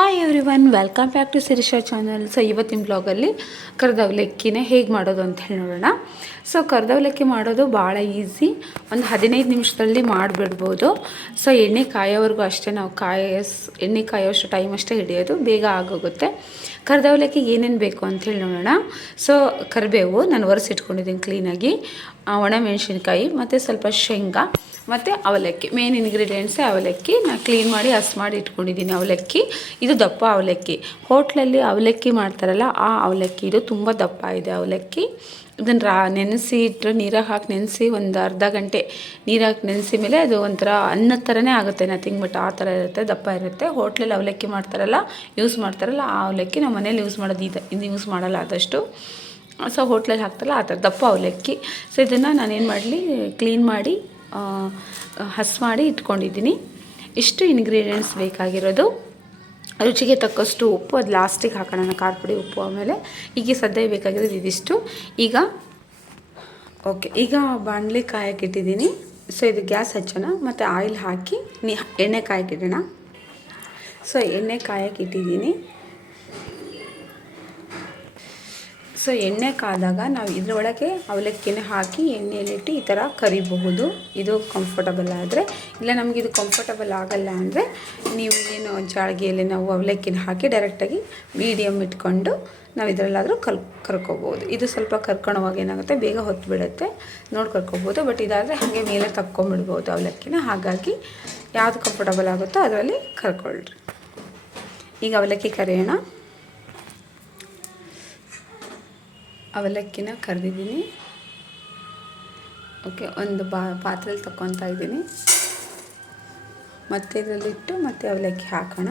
Hi everyone, welcome back to Sirisha channel. So ಇವತ್ತಿನ ಬ್ಲಾಗಲ್ಲಿ ಕರ್ದವಲಕ್ಕಿನ ಹೇಗೆ ಮಾಡೋದು ಅಂತ ಹೇಳಿ ನೋಡೋಣ. ಸೊ ಕರ್ದವಲಕ್ಕಿ ಮಾಡೋದು ಭಾಳ ಈಸಿ, ಒಂದು 15 ನಿಮಿಷದಲ್ಲಿ ಮಾಡಿಬಿಡ್ಬೋದು. ಸೊ ಎಣ್ಣೆ ಕಾಯೋವರೆಗೂ ಅಷ್ಟೇ, ನಾವು ಎಣ್ಣೆ ಕಾಯೋಷ್ಟು ಟೈಮ್ ಅಷ್ಟೇ ಹಿಡಿಯೋದು, ಬೇಗ ಆಗೋಗುತ್ತೆ. ಕರ್ದವಲಕ್ಕಿಗೆ ಏನೇನು ಬೇಕು ಅಂಥೇಳಿ ನೋಡೋಣ. ಸೊ ಕರಿಬೇವು ನಾನು ಒರೆಸಿಟ್ಕೊಂಡಿದ್ದೀನಿ ಕ್ಲೀನಾಗಿ, ಒಣಮೆಣಸಿನ್ಕಾಯಿ ಮತ್ತು ಸ್ವಲ್ಪ ಶೇಂಗಾ ಮತ್ತು ಅವಲಕ್ಕಿ. ಮೇನ್ ಇಂಗ್ರೀಡಿಯೆಂಟ್ಸೇ ಅವಲಕ್ಕಿ. ನಾನು ಕ್ಲೀನ್ ಮಾಡಿ ಹಸಿ ಮಾಡಿ ಇಟ್ಕೊಂಡಿದ್ದೀನಿ ಅವಲಕ್ಕಿ. ಇದು ದಪ್ಪ ಅವಲಕ್ಕಿ. ಹೋಟ್ಲಲ್ಲಿ ಅವಲಕ್ಕಿ ಮಾಡ್ತಾರಲ್ಲ ಆ ಅವಲಕ್ಕಿ, ಇದು ತುಂಬ ದಪ್ಪ ಇದೆ ಅವಲಕ್ಕಿ. ಇದನ್ನು ನೆನೆಸಿ ಇಟ್ಟರೆ, ನೀರಾಗಿ ಹಾಕಿ ನೆನೆಸಿ ಒಂದು ಅರ್ಧ ಗಂಟೆ ನೀರಾಗಿ ನೆನೆಸಿ ಮೇಲೆ ಅದು ಒಂಥರ ಅನ್ನದ ಥರನೇ ಆಗುತ್ತೆ, ನಥಿಂಗ್ ಬಟ್ ಆ ಥರ ಇರುತ್ತೆ, ದಪ್ಪ ಇರುತ್ತೆ. ಹೋಟ್ಲಲ್ಲಿ ಅವಲಕ್ಕಿ ಮಾಡ್ತಾರಲ್ಲ, ಯೂಸ್ ಮಾಡ್ತಾರಲ್ಲ ಆ ಅವಲಕ್ಕಿ ನಾವು ಮನೇಲಿ ಯೂಸ್ ಮಾಡೋದು ಇದು ಯೂಸ್ ಮಾಡಲ್ಲ ಆದಷ್ಟು. ಸೊ ಹೋಟ್ಲಲ್ಲಿ ಹಾಕ್ತಾರಲ್ಲ ಆ ಥರ ದಪ್ಪ ಅವಲಕ್ಕಿ. ಸೊ ಇದನ್ನು ನಾನೇನು ಮಾಡಲಿ, ಕ್ಲೀನ್ ಮಾಡಿ ಹಸಿ ಮಾಡಿ ಇಟ್ಕೊಂಡಿದ್ದೀನಿ. ಇಷ್ಟು ಇಂಗ್ರೀಡಿಯೆಂಟ್ಸ್ ಬೇಕಾಗಿರೋದು. ರುಚಿಗೆ ತಕ್ಕಷ್ಟು ಉಪ್ಪು, ಅದು ಲಾಸ್ಟಿಗೆ ಹಾಕೋಣ, ಖಾರ ಪುಡಿ, ಉಪ್ಪು. ಆಮೇಲೆ ಈಗ ಸದ್ಯ ಬೇಕಾಗಿರೋದು ಇದಿಷ್ಟು. ಈಗ ಬಾಣಲಿ ಕಾಯಕ್ಕಿಟ್ಟಿದ್ದೀನಿ. ಸೊ ಇದು ಗ್ಯಾಸ್ ಹಚ್ಚೋಣ ಮತ್ತು ಆಯಿಲ್ ಹಾಕಿ ಎಣ್ಣೆ ಕಾಯಕ್ಕಿಡೋಣ. ಸೊ ಎಣ್ಣೆ ಕಾಯಕ್ಕಿಟ್ಟಿದ್ದೀನಿ. ಸೊ ಎಣ್ಣೆ ಕಾದಾಗ ನಾವು ಇದರೊಳಗೆ ಅವಲಕ್ಕಿನ ಹಾಕಿ ಎಣ್ಣೆಯಲ್ಲಿಟ್ಟು ಈ ಥರ ಕರಿಬಹುದು. ಇದು ಕಂಫರ್ಟಬಲ್ ಆದರೆ. ಇಲ್ಲ ನಮಗಿದು ಕಂಫರ್ಟಬಲ್ ಆಗಲ್ಲ ಅಂದರೆ ನೀವು ಏನು ಜಾಳಿಗೆಯಲ್ಲಿ ನಾವು ಅವಲಕ್ಕಿನ ಹಾಕಿ ಡೈರೆಕ್ಟಾಗಿ ಮೀಡಿಯಮ್ ಇಟ್ಕೊಂಡು ನಾವು ಇದರಲ್ಲಾದರೂ ಕರ್ಕೋಬೋದು. ಇದು ಸ್ವಲ್ಪ ಕರ್ಕೊಳೋವಾಗ ಏನಾಗುತ್ತೆ, ಬೇಗ ಹೊತ್ತು ಬಿಡುತ್ತೆ, ನೋಡಿ ಕರ್ಕೋಬೋದು. ಬಟ್ ಇದಾದರೆ ಹಾಗೆ ಮೇಲೆ ತಕ್ಕೊಂಬಿಡ್ಬೋದು ಅವಲಕ್ಕಿನ. ಹಾಗಾಗಿ ಯಾವುದು ಕಂಫರ್ಟಬಲ್ ಆಗುತ್ತೋ ಅದರಲ್ಲಿ ಕರ್ಕೊಳ್ರಿ. ಈಗ ಅವಲಕ್ಕಿ ಕರಿಯೋಣ. ಅವಲಕ್ಕಿನ ಕರೆದಿದ್ದೀನಿ. ಓಕೆ, ಒಂದು ಪಾತ್ರೆಯಲ್ಲಿ ತಗೊತಾ ಇದ್ದೀನಿ. ಮತ್ತು ಇದರಲ್ಲಿಟ್ಟು ಮತ್ತೆ ಅವಲಕ್ಕಿ ಹಾಕೋಣ.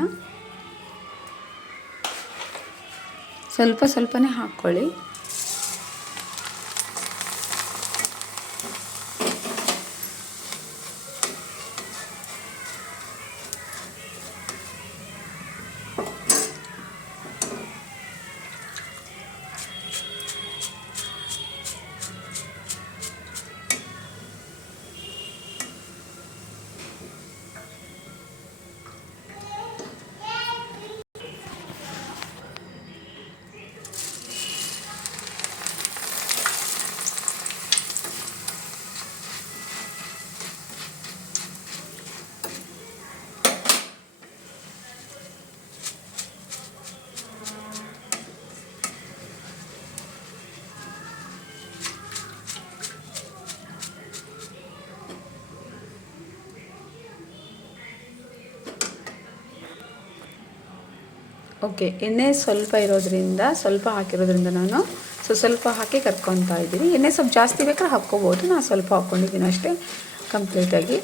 ಸ್ವಲ್ಪನೇ ಹಾಕ್ಕೊಳ್ಳಿ. ಓಕೆ, ಎಣ್ಣೆ ಸ್ವಲ್ಪ ಹಾಕಿರೋದ್ರಿಂದ ನಾನು ಸ್ವಲ್ಪ ಹಾಕಿ ಕರ್ಕೊತಾ ಇದ್ದೀನಿ. ಎಣ್ಣೆ ಸ್ವಲ್ಪ ಜಾಸ್ತಿ ಬೇಕಾದ್ರೆ ಹಾಕ್ಕೋಬೋದು, ನಾನು ಸ್ವಲ್ಪ ಹಾಕ್ಕೊಂಡಿದ್ದೀನಿ ಅಷ್ಟೇ ಕಂಪ್ಲೀಟಾಗಿ.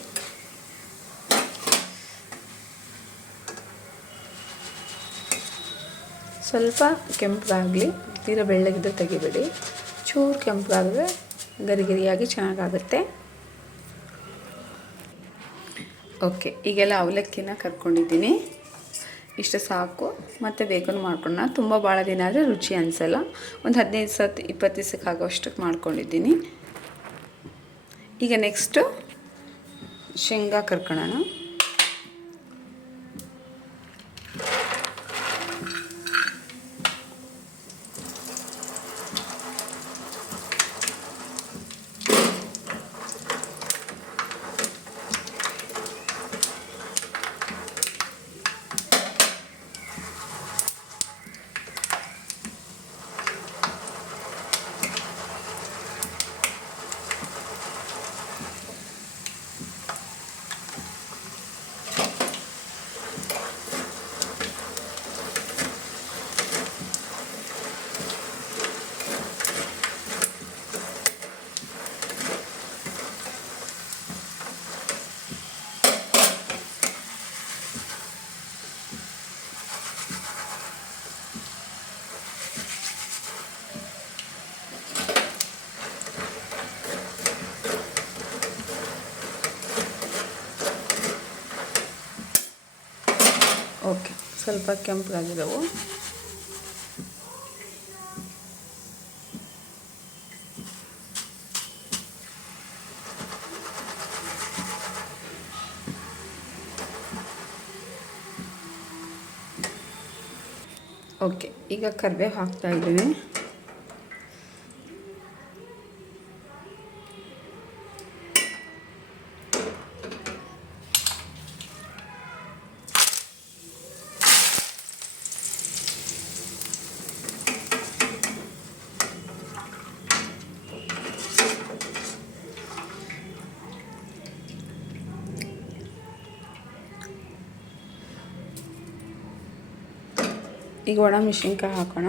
ಸ್ವಲ್ಪ ಕೆಂಪಗಾಗಲಿ, ತೀರಾ ಬೆಳ್ಳಗಿದ್ರೆ ತೆಗಿಬೇಡಿ. ಚೂರು ಕೆಂಪಗಾದರೆ ಗರಿಗರಿಯಾಗಿ ಚೆನ್ನಾಗಾಗುತ್ತೆ. ಓಕೆ, ಈಗೆಲ್ಲ ಅವಲಕ್ಕಿನ ಕರ್ಕೊಂಡಿದ್ದೀನಿ. ಇಷ್ಟು ಸಾಕು, ಮತ್ತು ಬೇಕನ್ನು ಮಾಡ್ಕೊಳ್ಳೋಣ. ತುಂಬ ಭಾಳ ದಿನ ಆದರೆ ರುಚಿ ಅನಿಸಲ್ಲ. ಒಂದು 15-20 ದಿವಸಕ್ಕೆ ಆಗೋಷ್ಟಕ್ಕೆ ಮಾಡ್ಕೊಂಡಿದ್ದೀನಿ. ಈಗ ನೆಕ್ಸ್ಟು ಶೇಂಗಾ ಕರ್ಕೊಳ್ಳೋಣ. ಓಕೆ, ಸ್ವಲ್ಪ ಕೆಂಪಗಾಗಿದ್ದವು. ಓಕೆ, ಈಗ ಕರಿಬೇವು ಹಾಕ್ತಾಯಿದ್ದೀನಿ. ಈಗ ಒಣಮೆಣಸಿನ್ಕಾಯಿ ಹಾಕೋಣ.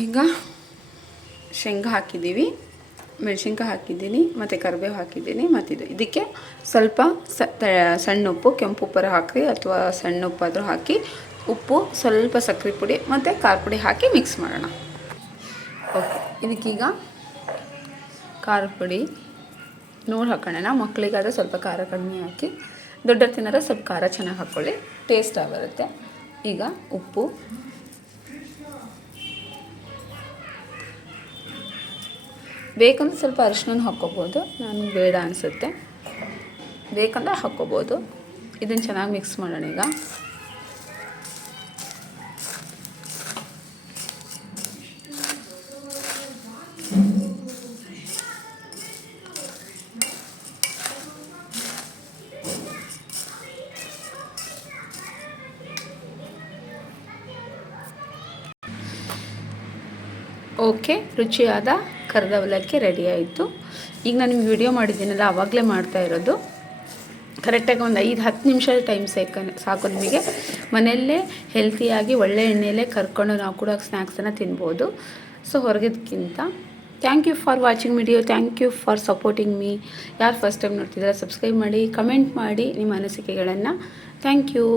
ಈಗ ಶೇಂಗಾ ಹಾಕಿದ್ದೀವಿ, ಮೆಣಸಿನ್ಕಾಯಿ ಹಾಕಿದ್ದೀನಿ, ಮತ್ತು ಕರಿಬೇವು ಹಾಕಿದ್ದೀನಿ. ಮತ್ತು ಇದಕ್ಕೆ ಸ್ವಲ್ಪ ಸಣ್ಣ ಉಪ್ಪು, ಕೆಂಪು ಉಪ್ಪರ ಹಾಕಿ ಅಥವಾ ಸಣ್ಣ ಉಪ್ಪಾದರೂ ಹಾಕಿ, ಉಪ್ಪು, ಸ್ವಲ್ಪ ಸಕ್ಕರೆ ಪುಡಿ ಮತ್ತು ಖಾರ ಪುಡಿ ಹಾಕಿ ಮಿಕ್ಸ್ ಮಾಡೋಣ. ಓಕೆ, ಇದಕ್ಕೀಗ ಖಾರ ಪುಡಿ ನೋಡಿ ಹಾಕೋಣ. ಮಕ್ಕಳಿಗಾದರೆ ಸ್ವಲ್ಪ ಖಾರ ಕಡಿಮೆ ಹಾಕಿ, ದೊಡ್ಡರು ತಿನ್ನೋರು ಸ್ವಲ್ಪ ಖಾರ ಚೆನ್ನಾಗಿ ಹಾಕ್ಕೊಳ್ಳಿ, ಟೇಸ್ಟ್ ಆಗಿರುತ್ತೆ. ಈಗ ಉಪ್ಪು, ಬೇಕಂದ್ರೆ ಸ್ವಲ್ಪ ಅರಿಶಿನ ಹಾಕ್ಕೋಬೋದು, ನನಗೆ ಬೇಡ ಅನಿಸುತ್ತೆ. ಬೇಕಂದ್ರೆ ಹಾಕ್ಕೋಬೋದು. ಇದನ್ನು ಚೆನ್ನಾಗಿ ಮಿಕ್ಸ್ ಮಾಡೋಣ. ಈಗ ಓಕೆ, ರುಚಿಯಾದ ಕರಿದ ಅವಲಕ್ಕಿ ರೆಡಿ ಆಯಿತು. ಈಗ ನಾನು ನಿಮ್ಗೆ ವಿಡಿಯೋ ಮಾಡಿದ್ದೀನಲ್ಲ, ಆವಾಗಲೇ ಮಾಡ್ತಾ ಇರೋದು. ಕರೆಕ್ಟಾಗಿ ಒಂದು 5-10 ನಿಮಿಷ ಟೈಮ್ ಸಾಕು ನಿಮಗೆ. ಮನೆಯಲ್ಲೇ ಹೆಲ್ತಿಯಾಗಿ ಒಳ್ಳೆ ಎಣ್ಣೆಯಲ್ಲೇ ಕರ್ಕೊಂಡು ನಾವು ಕೂಡ ಸ್ನ್ಯಾಕ್ಸನ್ನು ತಿನ್ಬೋದು. ಸೊ ಹೊರಗಿದ್ದಕ್ಕಿಂತ. Thank you for watching video. Thank you for supporting me. ಯಾರು ಫಸ್ಟ್ ಟೈಮ್ ನೋಡ್ತಿದ್ದಾರೆ ಸಬ್ಸ್ಕ್ರೈಬ್ ಮಾಡಿ, ಕಮೆಂಟ್ ಮಾಡಿ ನಿಮ್ಮ ಅನಿಸಿಕೆಗಳನ್ನು. Thank you.